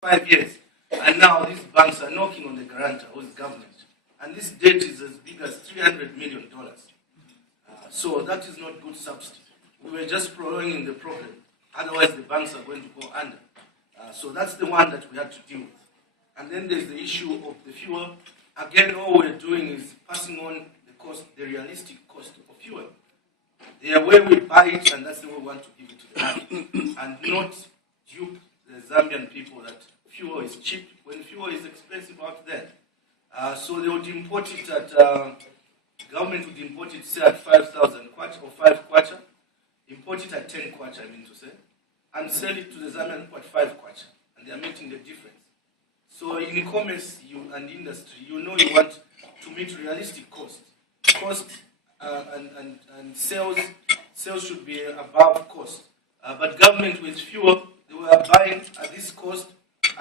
5 years. And now these banks are knocking on the guarantor, who is government. And this debt is as big as $300 million. So that is not good subsidy. We were just prolonging the problem. Otherwise, the banks are going to go under. So that's the one that we had to deal with. And then there's the issue of the fuel. Again, all we're doing is passing on the cost, the realistic cost of fuel. The way we buy it, and that's the way we want to give it to the market. And not dupe the Zambian people that fuel is cheap when fuel is expensive out there. So they would import it at, government would import it, say, at 5,000 kwacha or 5 kwacha, import it at 10 kwacha, I mean to say, and sell it to the Zambian people at 5 kwacha, and they are making the difference. So in commerce and industry, you know you want to meet realistic cost. Cost and sales should be above cost. But government with fuel, they were buying at this cost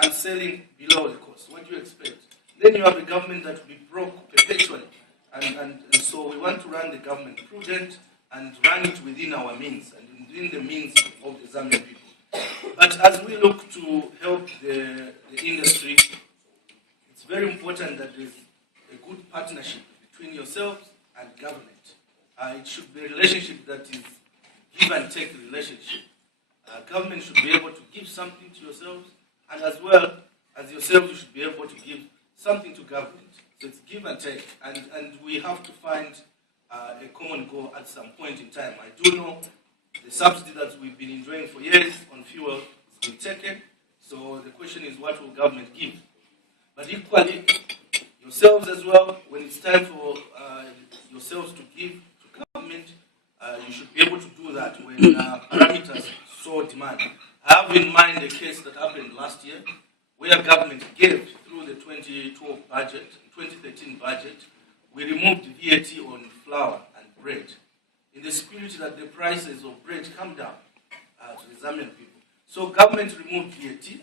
and selling below the cost. What do you expect? Then you have a government that will be broke perpetually. And so we want to run the government prudent and run it within our means and within the means of the Zambian people. But as we look to help the industry, it's very important that there's a good partnership between yourselves and government. It should be a relationship that is give and take relationship. Government should be able to give something to yourselves, and as well as yourselves, you should be able to give something to government. So it's give and take, and we have to find a common goal at some point in time. I do know the subsidy that we've been enjoying for years on fuel has been taken, so the question is, what will government give? But equally, yourselves as well, when it's time for yourselves to give to government, you should be able to do that when parameters so demand. I have in mind a case that happened last year, where government gave through the 2012 budget, 2013 budget, we removed VAT on flour and bread, in the spirit that the prices of bread come down to the Zambian people. So government removed VAT,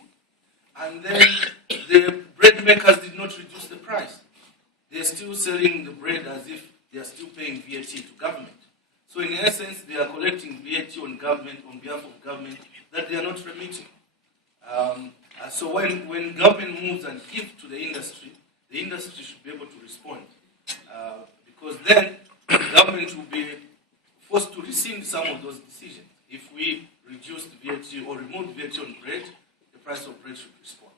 and then the bread makers did not reduce the price. They're still selling the bread as if they are still paying VAT to government. So in essence, they are collecting VAT on government, on behalf of government, that they are not remitting. So when government moves and gives to the industry should be able to respond. Because then government will be forced to rescind some of those decisions. If we reduce the VAT or remove VAT on bread, the price of bread should respond.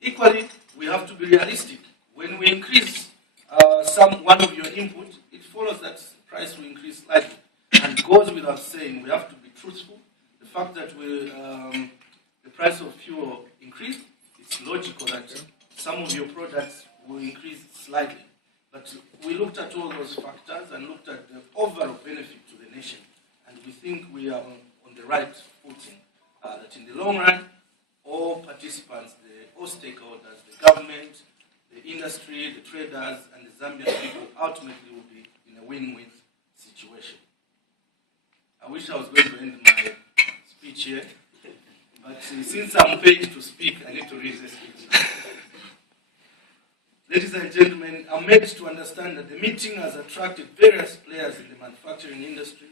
Equally, we have to be realistic. When we increase one of your input, it follows that the price will increase slightly. And goes without saying, we have to be truthful. The fact that the price of fuel increased, it's logical that some of your products will increase slightly. But we looked at all those factors and looked at the overall benefit to the nation. And we think we are on the right footing. That in the long run, all participants, all stakeholders, the government, the industry, the traders, and the Zambian people ultimately will be in a win-win situation. I wish I was going to end my speech here, but since I'm paid to speak, I need to read the speech. Ladies and gentlemen, I'm made to understand that the meeting has attracted various players in the manufacturing industry,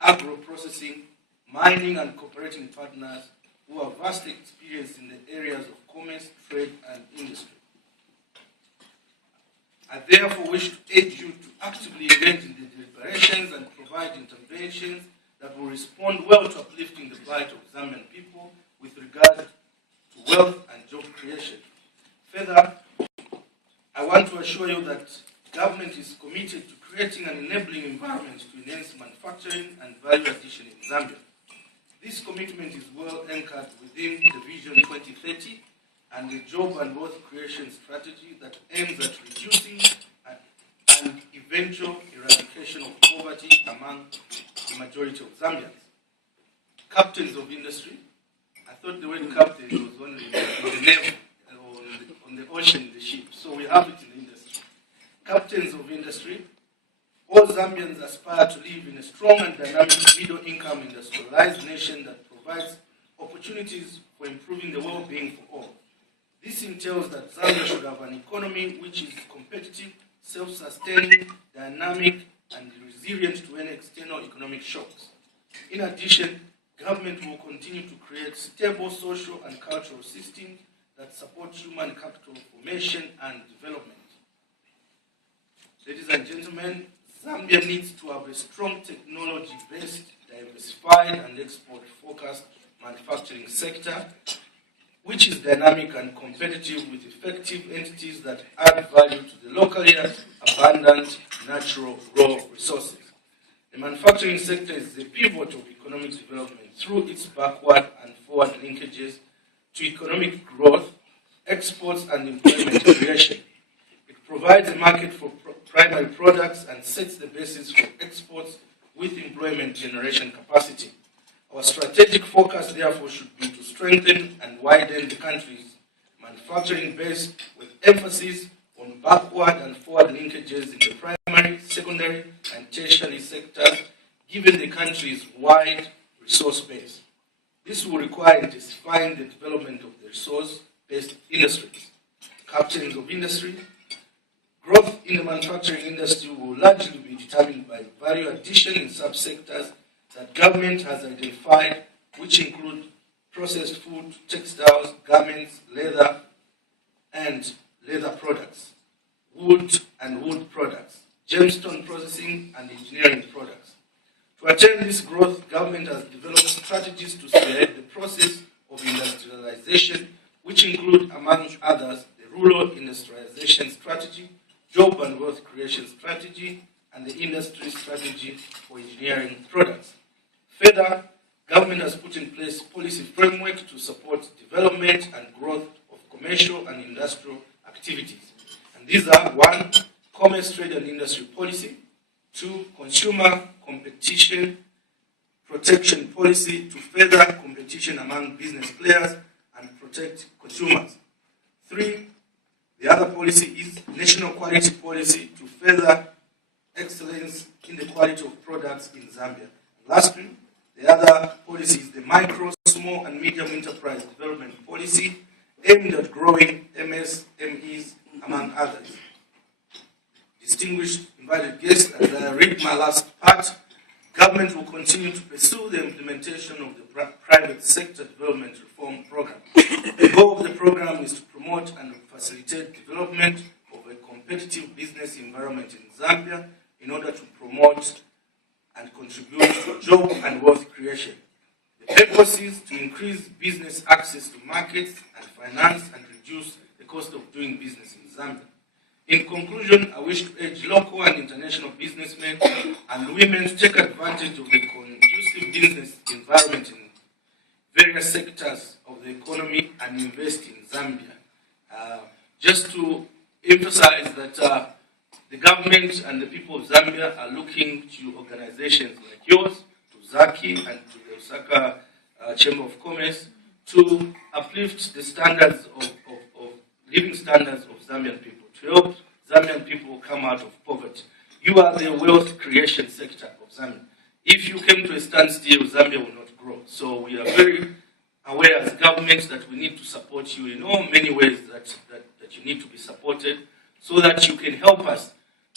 agro-processing, mining and cooperating partners who have vast experience in the areas of commerce, trade and industry. I therefore wish to aid you to actively engage in the deliberations and provide interventions that will respond well to uplifting the plight of Zambian people with regard to wealth and job creation. Further, I want to assure you that government is committed to creating an enabling environment to enhance manufacturing and value addition in Zambia. This commitment is well anchored within the Vision 2030 and the job and wealth creation strategy that aims at reducing and eventual eradication of poverty among the majority of Zambians. Captains of industry, I thought the word captain was only in the navy, on the ocean, the ship, so we have it in the industry. Captains of industry, all Zambians aspire to live in a strong and dynamic middle-income industrialized nation that provides opportunities for improving the well-being for all. This entails that Zambia should have an economy which is competitive, self-sustaining, dynamic, and resilient to any external economic shocks. In addition, government will continue to create stable social and cultural systems that support human capital formation and development. Ladies and gentlemen, Zambia needs to have a strong technology-based, diversified and export-focused manufacturing sector, which is dynamic and competitive with effective entities that add value to the locally abundant natural raw resources. The manufacturing sector is the pivot of economic development through its backward and forward linkages to economic growth, exports and employment creation. It provides a market for primary products and sets the basis for exports with employment generation capacity. Our strategic focus, therefore, should be to strengthen and widen the country's manufacturing base with emphasis on backward and forward linkages in the primary, secondary, and tertiary sectors, given the country's wide resource base. This will require intensifying the development of the resource-based industries. Captains of industry. Growth in the manufacturing industry will largely be determined by value addition in subsectors that government has identified, which include processed food, textiles, garments, leather, and leather products, wood and wood products, gemstone processing, and engineering products. To attain this growth, government has developed strategies to spearhead the process of industrialization, which include, among others, the rural industrialization strategy, job and wealth creation strategy, and the industry strategy for engineering products. Further, government has put in place policy framework to support development and growth of commercial and industrial activities. And these are 1, commerce, trade and industry policy, 2, consumer competition protection policy to further competition among business players and protect consumers. 3, the other policy is national quality policy to further excellence in the quality of products in Zambia. And lastly, the other policy is the micro, small and medium enterprise development policy aimed at growing MSMEs, among others. Distinguished invited guests, as I read my last part, government will continue to pursue the implementation of the private sector development reform program. The goal of the program is to promote and facilitate development of a competitive business environment in Zambia in order to promote and contribute to job and wealth creation. The purpose is to increase business access to markets and finance and reduce the cost of doing business in Zambia. In conclusion, I wish to urge local and international businessmen and women to take advantage of the conducive business environment in various sectors of the economy and invest in Zambia. Just to emphasize that the government and the people of Zambia are looking to organizations like yours, to Zaki and to the Lusaka Chamber of Commerce to uplift the standards of living standards of Zambian people, to help Zambian people come out of poverty. You are the wealth creation sector of Zambia. If you came to a standstill, Zambia will not grow. So we are very aware as governments that we need to support you in all many ways that you need to be supported so that you can help us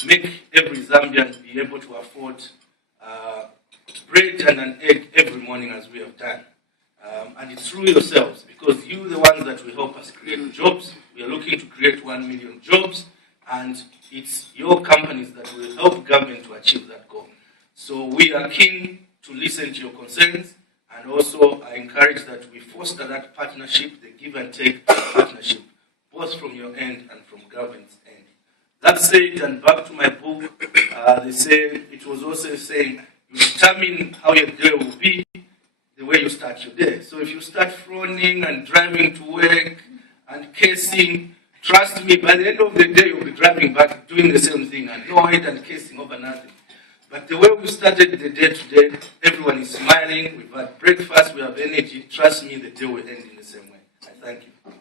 make every Zambian be able to afford bread and an egg every morning as we have done. And it's through yourselves, because you're the ones that will help us create jobs. We are looking to create 1 million jobs, and it's your companies that will help government to achieve that goal. So we are keen to listen to your concerns, and also I encourage that we foster that partnership, the give and take partnership, both from your end and from government's end. That said, and back to my book, they say, it was also saying, you determine how your day will be the way you start your day. So if you start frowning and driving to work and cursing, trust me, by the end of the day, you'll be driving back doing the same thing, annoyed and cursing over nothing. But the way we started the day today, everyone is smiling, we've had breakfast, we have energy. Trust me, the day will end in the same way. I thank you.